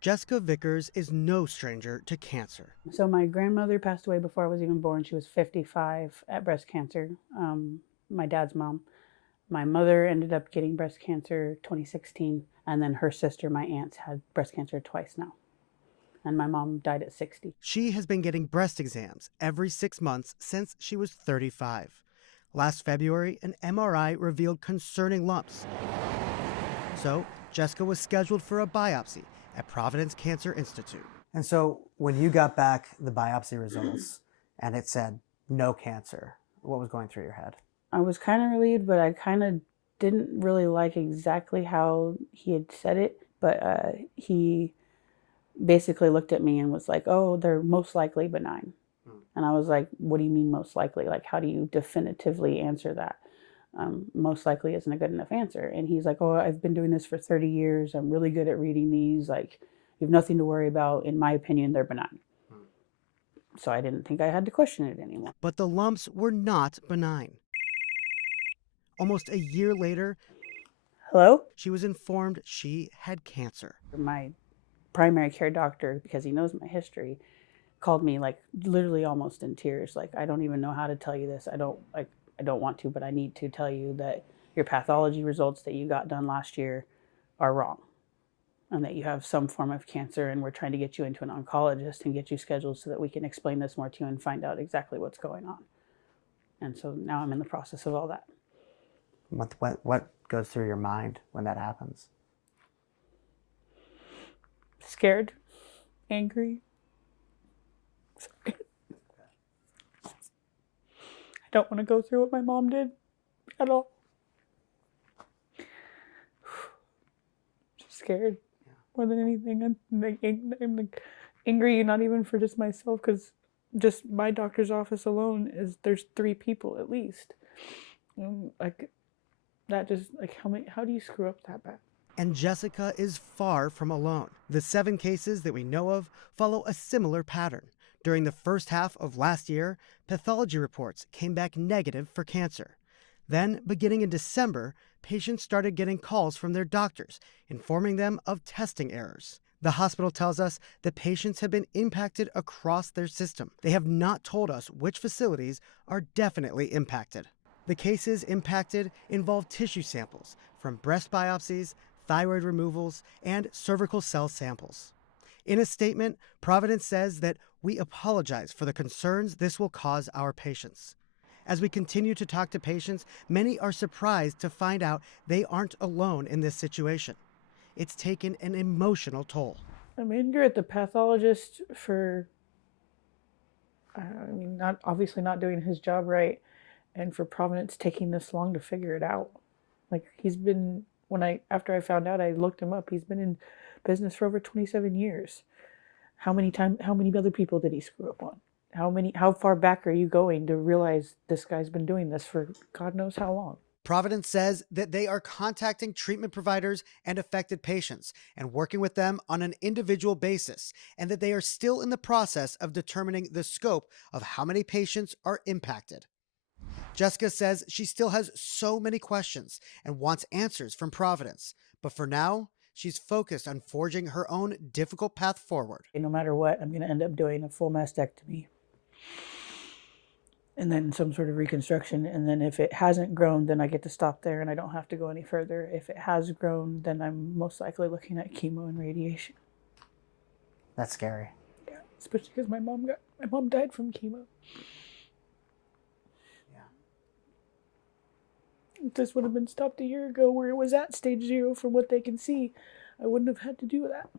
Jessica Vickers is no stranger to cancer. So my grandmother passed away before I was even born. She was 55 at breast cancer. My dad's mom. My mother ended up getting breast cancer 2016, and then her sister, my aunt, had breast cancer twice now. And my mom died at 60. She has been getting breast exams every 6 months since she was 35. Last February, an MRI revealed concerning lumps. So Jessica was scheduled for a biopsy at Providence Cancer Institute. And so when you got back the biopsy results and it said no cancer, what was going through your head? I was kind of relieved, but I kind of didn't really like exactly how he had said it. But he basically looked at me and was like, "Oh, they're most likely benign." And I was like, "What do you mean most likely? Like, how do you definitively answer that?" Most likely isn't a good enough answer. And he's like, "Oh, I've been doing this for 30 years. I'm really good at reading these. Like, you have nothing to worry about. In my opinion, they're benign." So I didn't think I had to question it anymore. But the lumps were not benign. Almost a year later, Hello? she was informed she had cancer. My primary care doctor, because he knows my history, called me like literally almost in tears. Like, "I don't even know how to tell you this. I don't want to, but I need to tell you that your pathology results that you got done last year are wrong, and that you have some form of cancer, and we're trying to get you into an oncologist and get you scheduled so that we can explain this more to you and find out exactly what's going on." And so now I'm in the process of all that. What goes through your mind when that happens? Scared, angry. Sorry. I don't want to go through what my mom did at all. Just scared more than anything. I'm like angry, not even for just myself, because just my doctor's office alone there's 3 people at least. Like that, just like how do you screw up that bad? And Jessica is far from alone. The 7 cases that we know of follow a similar pattern. During the first half of last year, pathology reports came back negative for cancer. Then, beginning in December, patients started getting calls from their doctors informing them of testing errors. The hospital tells us that patients have been impacted across their system. They have not told us which facilities are definitely impacted. The cases impacted involve tissue samples from breast biopsies, thyroid removals, and cervical cell samples. In a statement, Providence says that we apologize for the concerns this will cause our patients. As we continue to talk to patients, many are surprised to find out they aren't alone in this situation. It's taken an emotional toll. I'm angry at the pathologist for, not obviously not doing his job right, and for Providence taking this long to figure it out. Like, he's been, after I found out, I looked him up. He's been in business for over 27 years. How many other people did he screw up on? How far back are you going to realize this guy's been doing this for God knows how long? Providence says that they are contacting treatment providers and affected patients and working with them on an individual basis, and that they are still in the process of determining the scope of how many patients are impacted. Jessica says she still has so many questions and wants answers from Providence, but for now, she's focused on forging her own difficult path forward. No matter what, I'm going to end up doing a full mastectomy and then some sort of reconstruction. And then if it hasn't grown, then I get to stop there and I don't have to go any further. If it has grown, then I'm most likely looking at chemo and radiation. That's scary. Yeah, especially because my mom died from chemo. Yeah. If this would have been stopped a year ago, where it was at stage 0, from what they can see, I wouldn't have had to do that.